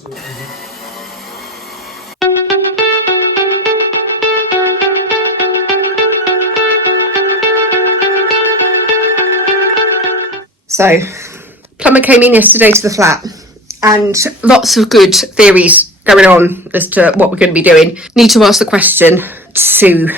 So, plumber came in yesterday to the flat, and lots of good theories going on as to what we're going to be doing. Need to ask the question to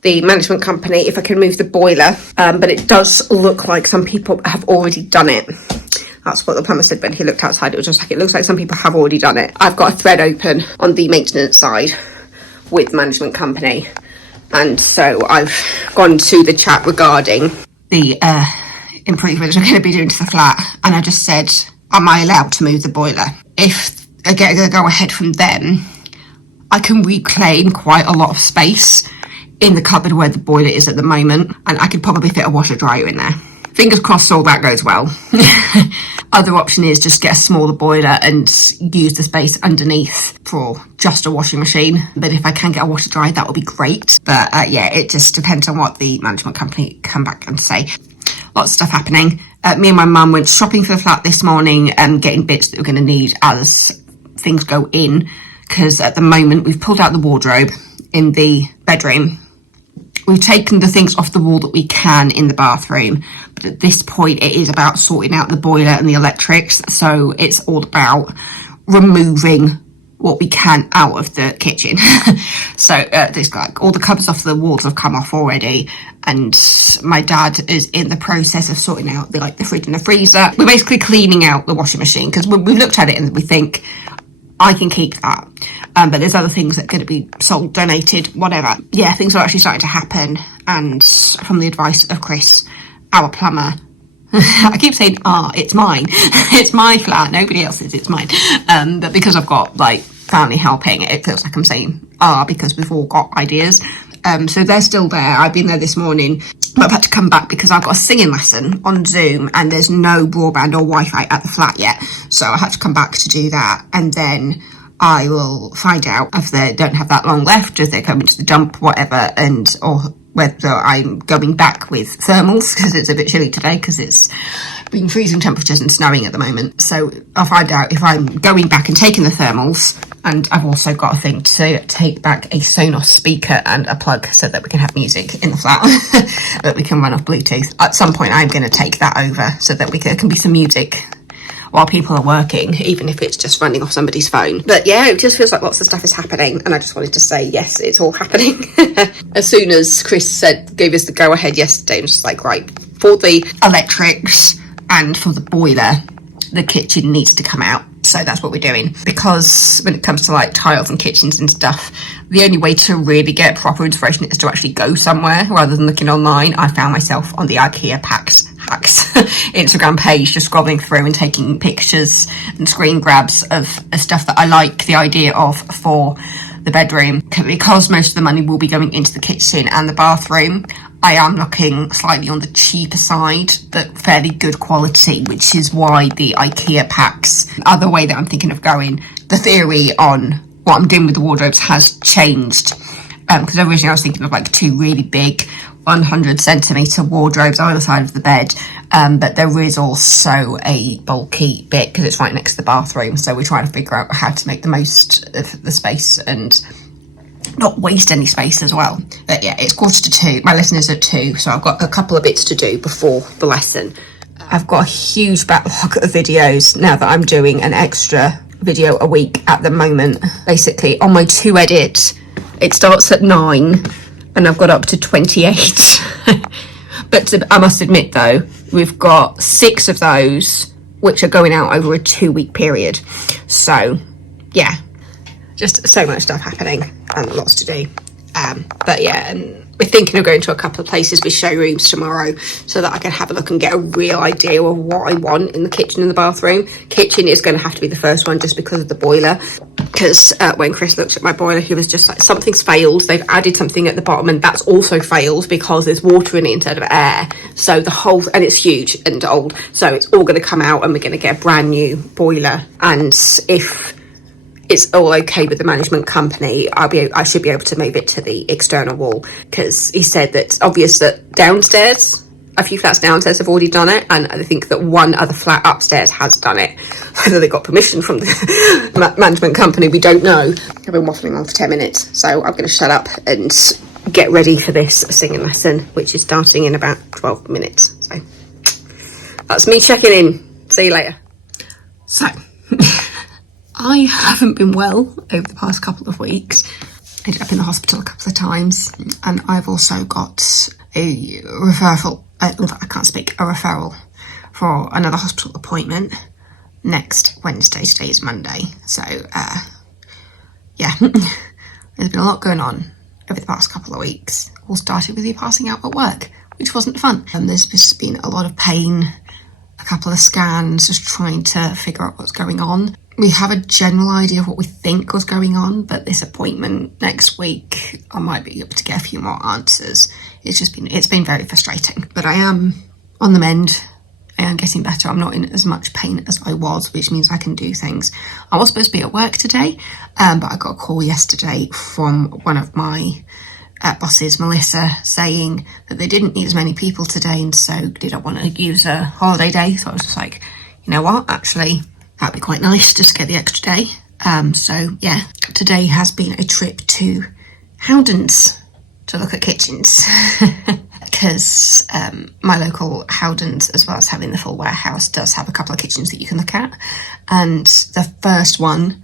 the management company if I can move the boiler, but it does look like some people have already done it. That's what the plumber said when he looked outside. It was just like, it looks like some people have already done it. I've got a thread open on the maintenance side with management company, and so I've gone to the chat regarding the improvements we're going to be doing to the flat, and I just said, am I allowed to move the boiler? If I get a go ahead from them, I can reclaim quite a lot of space in the cupboard where the boiler is at the moment, and I could probably fit a washer dryer in there. Fingers crossed all that goes well. Other option is just get a smaller boiler and use the space underneath for just a washing machine. But if I can get a washer dryer, that would be great. But yeah, it just depends on what the management company come back and say. Lots of stuff happening. Me and my mum went shopping for the flat this morning, getting bits that we're going to need as things go in. Because at the moment, we've pulled out the wardrobe in the bedroom. We've taken the things off the wall that we can in the bathroom, but at this point it is about sorting out the boiler and the electrics, so it's all about removing what we can out of the kitchen. So there's like all the covers off the walls have come off already, and my dad is in the process of sorting out the fridge and the freezer. We're basically cleaning out the washing machine because we looked at it and we think, I can keep that. But there's other things that are going to be sold, donated, whatever. Yeah, things are actually starting to happen. And from the advice of Chris, our plumber, I keep saying, it's mine. It's my flat, nobody else's, it's mine. But because I've got family helping, it feels like I'm saying because we've all got ideas. So they're still there. I've been there this morning, but I've had to come back because I've got a singing lesson on Zoom and there's no broadband or Wi-Fi at the flat yet. So I had to come back to do that, and then I will find out if they don't have that long left, if they're coming to the dump, whatever, or whether I'm going back with thermals because it's a bit chilly today because it's been freezing temperatures and snowing at the moment. So I'll find out if I'm going back and taking the thermals. And I've also got a thing to take back a Sonos speaker and a plug so that we can have music in the flat that we can run off Bluetooth. At some point I'm going to take that over so that there can be some music while people are working, even if it's just running off somebody's phone. But yeah, it just feels like lots of stuff is happening, and I just wanted to say, yes, it's all happening. As soon as Chris gave us the go-ahead yesterday, I'm just like, right, for the electrics and for the boiler, the kitchen needs to come out. So that's what we're doing, because when it comes to tiles and kitchens and stuff, the only way to really get proper inspiration is to actually go somewhere rather than looking online. I found myself on the IKEA hacks Instagram page, just scrolling through and taking pictures and screen grabs of stuff that I like the idea of for the bedroom, because most of the money will be going into the kitchen and the bathroom. I am looking slightly on the cheaper side, but fairly good quality, which is why the IKEA packs are the way that I'm thinking of going. The theory on what I'm doing with the wardrobes has changed, because originally I was thinking of two really big 100 centimetre wardrobes either side of the bed, but there is also a bulky bit because it's right next to the bathroom, so we're trying to figure out how to make the most of the space and not waste any space as well. But yeah, it's 1:45. My lesson is at 2, so I've got a couple of bits to do before the lesson. I've got a huge backlog of videos now that I'm doing an extra video a week at the moment. Basically, on my 2 edit, it starts at 9 and I've got up to 28. But I must admit though, we've got 6 of those which are going out over a 2-week period. So yeah, just so much stuff happening and lots to do. But yeah, and we're thinking of going to a couple of places with showrooms tomorrow so that I can have a look and get a real idea of what I want in the kitchen and the bathroom. Kitchen is going to have to be the first one just because of the boiler. Because when Chris looked at my boiler, he was just like, something's failed. They've added something at the bottom and that's also failed because there's water in it instead of air. So the whole, and it's huge and old. So it's all going to come out and we're going to get a brand new boiler. And if it's all okay with the management company, I should be able to move it to the external wall, because he said that it's obvious that downstairs, a few flats downstairs have already done it, and I think that one other flat upstairs has done it. Whether they got permission from the management company, we don't know. I've been waffling on for 10 minutes, so I'm going to shut up and get ready for this singing lesson, which is starting in about 12 minutes. So that's me checking in. See you later. So I haven't been well over the past couple of weeks. I ended up in the hospital a couple of times, and I've also got a referral for another hospital appointment next Wednesday. Today is Monday, so yeah, there's been a lot going on over the past couple of weeks. All started with me passing out at work, which wasn't fun. There's just been a lot of pain, a couple of scans, just trying to figure out what's going on. We have a general idea of what we think was going on, but this appointment next week, I might be able to get a few more answers. It's been very frustrating, but I am on the mend. I am getting better. I'm not in as much pain as I was, which means I can do things. I was supposed to be at work today, but I got a call yesterday from one of my bosses, Melissa, saying that they didn't need as many people today, and so didn't want to use a holiday day. So I was just like, you know what, actually, that'd be quite nice just to get the extra day. So yeah, today has been a trip to Howdens to look at kitchens. Because my local Howdens, as well as having the full warehouse, does have a couple of kitchens that you can look at. And the first one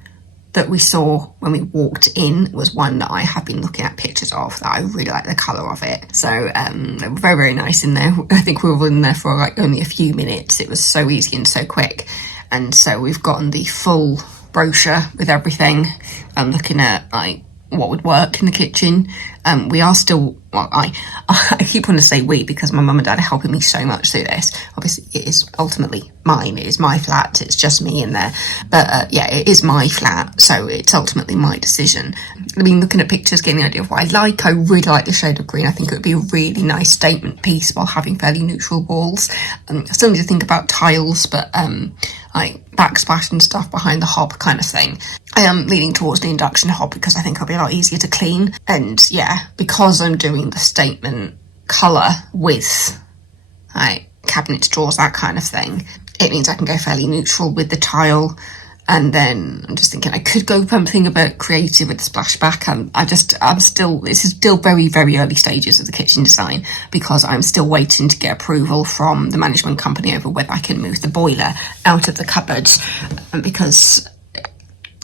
that we saw when we walked in was one that I have been looking at pictures of, that I really like the colour of it. So very, very nice in there. I think we were in there for like only a few minutes. It was so easy and so quick. And so we've gotten the full brochure with everything. I'm looking at like what would work in the kitchen. We are still, well, I keep wanting to say we, because my mum and dad are helping me so much through this. Obviously it is ultimately mine, it is my flat, it's just me in there, but yeah, it is my flat, so it's ultimately my decision. I mean, looking at pictures, getting the idea of what I really like the shade of green. I think it would be a really nice statement piece while having fairly neutral walls. I still need to think about tiles, but like backsplash and stuff behind the hob kind of thing. I am leaning towards the induction hob because I think it'll be a lot easier to clean. And yeah, because I'm doing the statement colour with like cabinets, drawers, that kind of thing, it means I can go fairly neutral with the tile. And then I'm just thinking I could go something a bit creative with the splashback. This is still very, very early stages of the kitchen design, because I'm still waiting to get approval from the management company over whether I can move the boiler out of the cupboards. And because,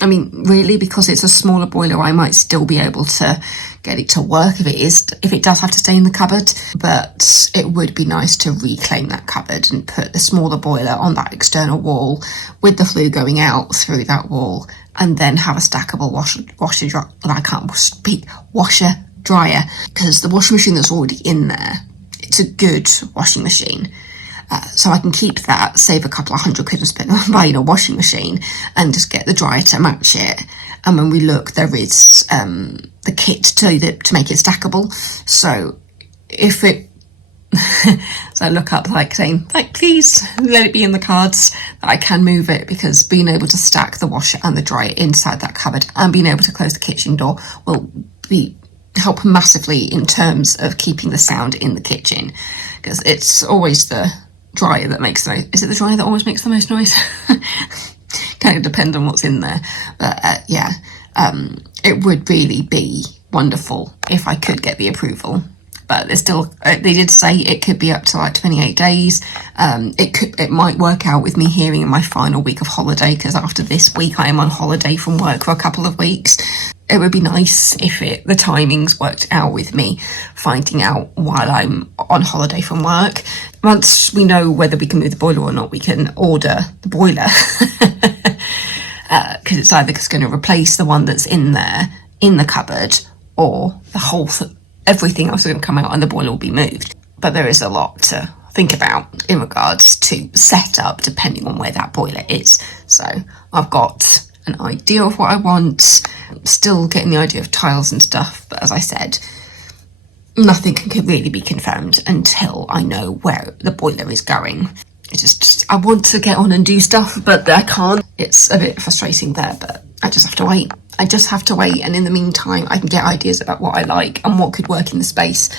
I mean, really, because it's a smaller boiler, I might still be able to get it to work if it does have to stay in the cupboard. But it would be nice to reclaim that cupboard and put the smaller boiler on that external wall with the flue going out through that wall, and then have a stackable washer dryer, because the washing machine that's already in there, it's a good washing machine. So I can keep that, save a couple of £100 and spend on buying a washing machine, and just get the dryer to match it. And when we look, there is the kit to make it stackable. So if it, so I look up like saying, like, please let it be in the cards that I can move it, because being able to stack the washer and the dryer inside that cupboard and being able to close the kitchen door will help massively in terms of keeping the sound in the kitchen, because it's always the dryer that makes the, is it the dryer that always makes the most noise? Kind of depend on what's in there, but yeah, it would really be wonderful if I could get the approval. But there's still, they did say it could be up to like 28 days. It might work out with me hearing in my final week of holiday, because after this week I am on holiday from work for a couple of weeks. It would be nice if the timings worked out with me finding out while I'm on holiday from work. Once we know whether we can move the boiler or not, we can order the boiler. Because it's either going to replace the one that's in there, in the cupboard, or the whole everything else is going to come out and the boiler will be moved. But there is a lot to think about in regards to setup, depending on where that boiler is. So I've got an idea of what I want, still getting the idea of tiles and stuff, but as I said, nothing can really be confirmed until I know where the boiler is going. It's just I want to get on and do stuff, but I can't. It's a bit frustrating there, but I just have to wait. And in the meantime I can get ideas about what I like and what could work in the space,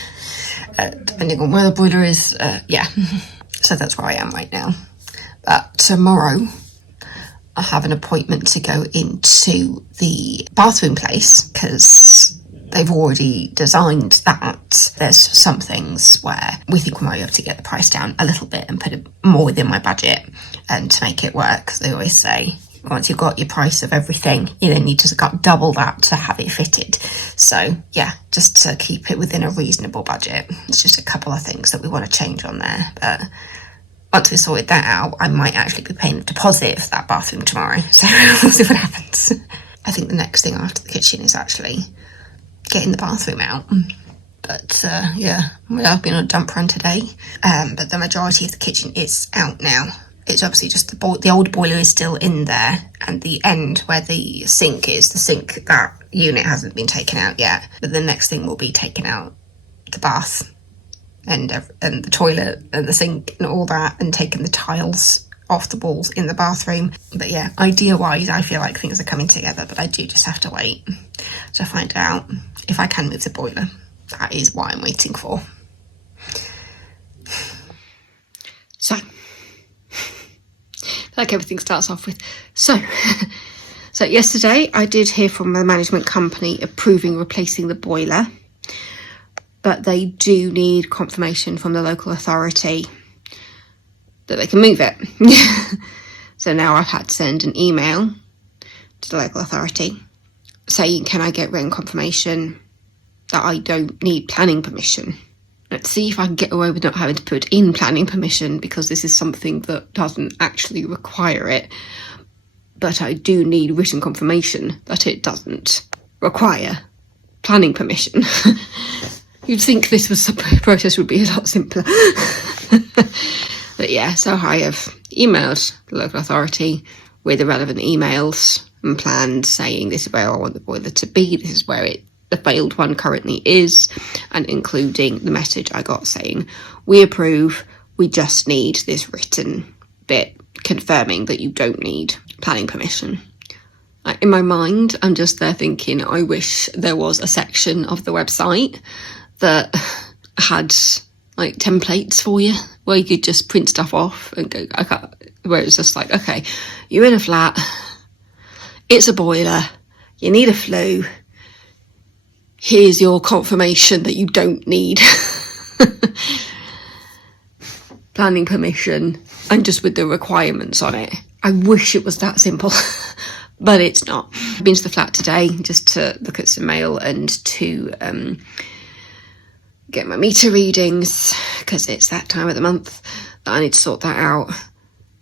depending on where the boiler is. Yeah, so that's where I am right now. But tomorrow I have an appointment to go into the bathroom place because they've already designed that. There's some things where we think we might be able to get the price down a little bit and put it more within my budget and to make it work. They always say, once you've got your price of everything, you then need to double that to have it fitted. So yeah, just to keep it within a reasonable budget. It's just a couple of things that we want to change on there. But once we sorted that out, I might actually be paying a deposit for that bathroom tomorrow. So we'll see what happens. I think the next thing after the kitchen is actually getting the bathroom out. But yeah, I've been on a dump run today. But the majority of the kitchen is out now. It's obviously just the old boiler is still in there, and the end where the sink is, that unit hasn't been taken out yet. But the next thing will be taking out the bath and the toilet and the sink and all that, and taking the tiles off the walls in the bathroom. But yeah, idea-wise, I feel like things are coming together, but I do just have to wait to find out if I can move the boiler. That is what I'm waiting for. So, like everything starts off with. So yesterday I did hear from the management company approving replacing the boiler, but they do need confirmation from the local authority that they can move it. So now I've had to send an email to the local authority saying, can I get written confirmation that I don't need planning permission? Let's see if I can get away with not having to put in planning permission, because this is something that doesn't actually require it. But I do need written confirmation that it doesn't require planning permission. You'd think this process would be a lot simpler. But yeah, so I have emailed the local authority with the relevant emails and plans saying this is where I want the boiler to be, this is where the failed one currently is, and including the message I got saying, we approve, we just need this written bit confirming that you don't need planning permission. In my mind, I'm just there thinking, I wish there was a section of the website that had like templates for you, where you could just print stuff off and go, where it's just like, okay, you're in a flat, it's a boiler, you need a flue, here's your confirmation that you don't need planning permission, and just with the requirements on it. I wish it was that simple, but it's not. I've been to the flat today just to look at some mail and to get my meter readings, because it's that time of the month that I need to sort that out.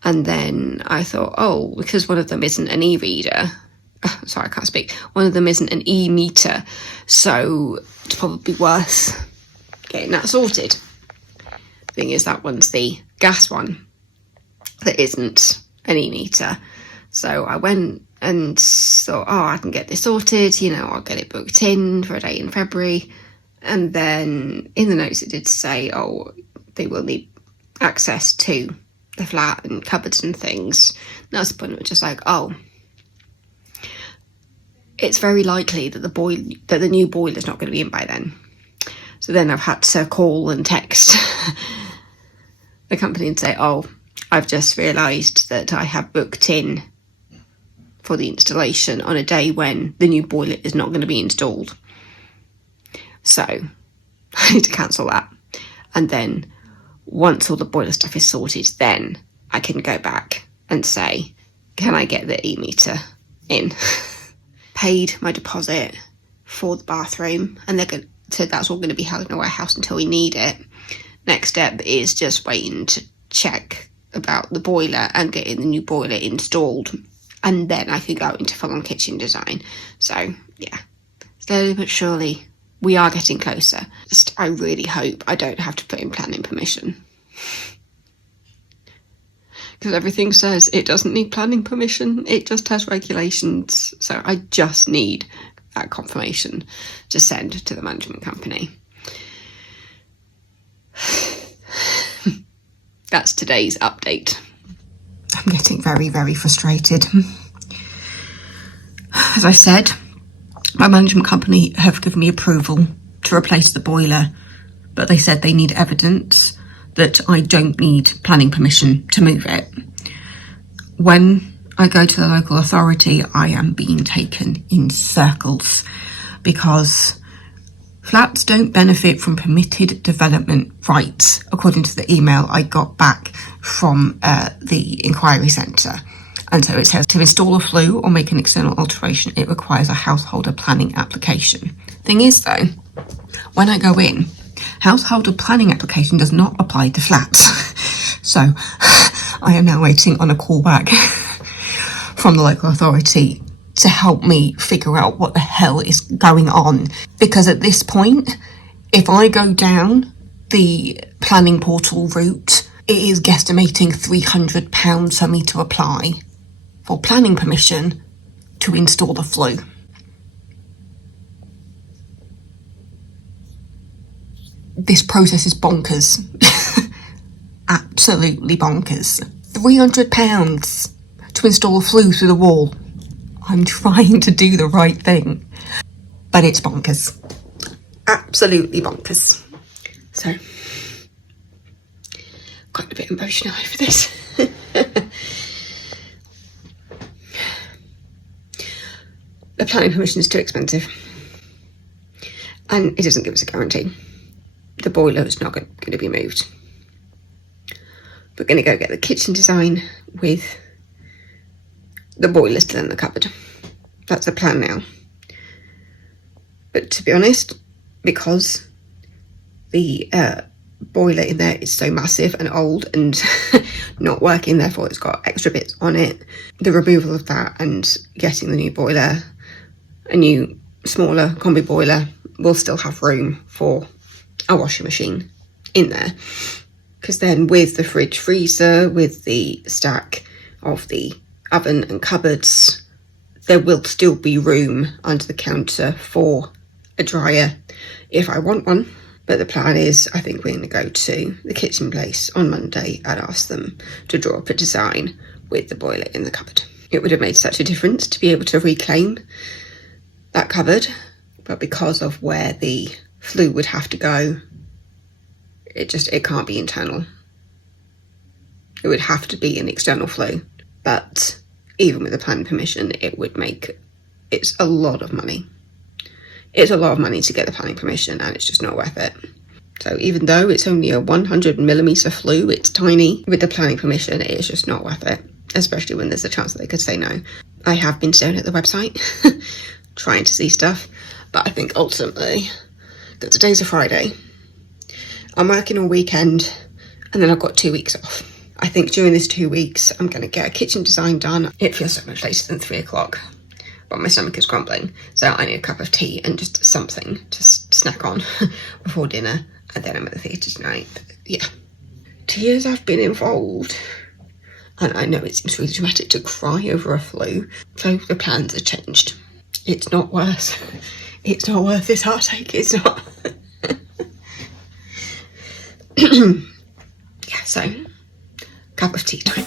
And then I thought, oh, because one of them isn't an e-reader, sorry, I can't speak, one of them isn't an e-meter, so it's probably worth getting that sorted. Thing is, that one's the gas one that isn't an e-meter. So I went and thought, oh, I can get this sorted, I'll get it booked in for a date in February. And then in the notes it did say, oh, they will need access to the flat and cupboards and things. And that's the point, just like, oh, it's very likely that the new boiler's not going to be in by then. So then I've had to call and text the company and say, oh, I've just realised that I have booked in for the installation on a day when the new boiler is not going to be installed. So I need to cancel that. And then once all the boiler stuff is sorted, then I can go back and say, can I get the e-meter in? Paid my deposit for the bathroom, and so that's all going to be held in a warehouse until we need it. Next step is just waiting to check about the boiler and getting the new boiler installed, and then I can go into full-on kitchen design. So yeah, slowly but surely we are getting closer. I really hope I don't have to put in planning permission, because everything says it doesn't need planning permission, it just has regulations. So I just need that confirmation to send to the management company. That's today's update. I'm getting very, very frustrated. As I said, my management company have given me approval to replace the boiler, but they said they need evidence that I don't need planning permission to move it. When I go to the local authority, I am being taken in circles, because flats don't benefit from permitted development rights, according to the email I got back from the inquiry centre. And so it says, to install a flue or make an external alteration, it requires a householder planning application. Thing is though, when I go in, householder planning application does not apply to flats. So I am now waiting on a call back from the local authority to help me figure out what the hell is going on. Because at this point, if I go down the planning portal route, it is guesstimating £300 for me to apply for planning permission to install the flue. This process is bonkers. Absolutely bonkers. £300 to install a flue through the wall. I'm trying to do the right thing, but it's bonkers. Absolutely bonkers. So, got a bit emotional over this. The planning permission is too expensive, and it doesn't give us a guarantee. The boiler is not going to be moved. We're going to go get the kitchen design with the boiler still in the cupboard. That's the plan now. But to be honest, because the boiler in there is so massive and old and not working, therefore it's got extra bits on it, the removal of that and getting the new boiler, a new smaller combi boiler, will still have room for a washing machine in there. Because then with the fridge freezer, with the stack of the oven and cupboards, there will still be room under the counter for a dryer if I want one. But the plan is, I think we're going to go to the kitchen place on Monday and ask them to draw up a design with the boiler in the cupboard. It would have made such a difference to be able to reclaim that cupboard, but because of where the flue would have to go, it can't be internal. It would have to be an external flue. But even with the planning permission, it's a lot of money. It's a lot of money to get the planning permission, and it's just not worth it. So even though it's only a 100mm flue, it's tiny, with the planning permission, it is just not worth it, especially when there's a chance that they could say no. I have been staring at the website, trying to see stuff, but I think ultimately that today's a Friday. I'm working all weekend, and then I've got 2 weeks off. I think during this 2 weeks, I'm going to get a kitchen design done. It feels so much later than 3 o'clock, but my stomach is grumbling, so I need a cup of tea and just something to snack on before dinner, and then I'm at the theatre tonight. But yeah, tears have been involved, and I know it seems really dramatic to cry over a flue, so the plans are changed. It's not worth this heartache, it's not. Yeah, so, cup of tea time.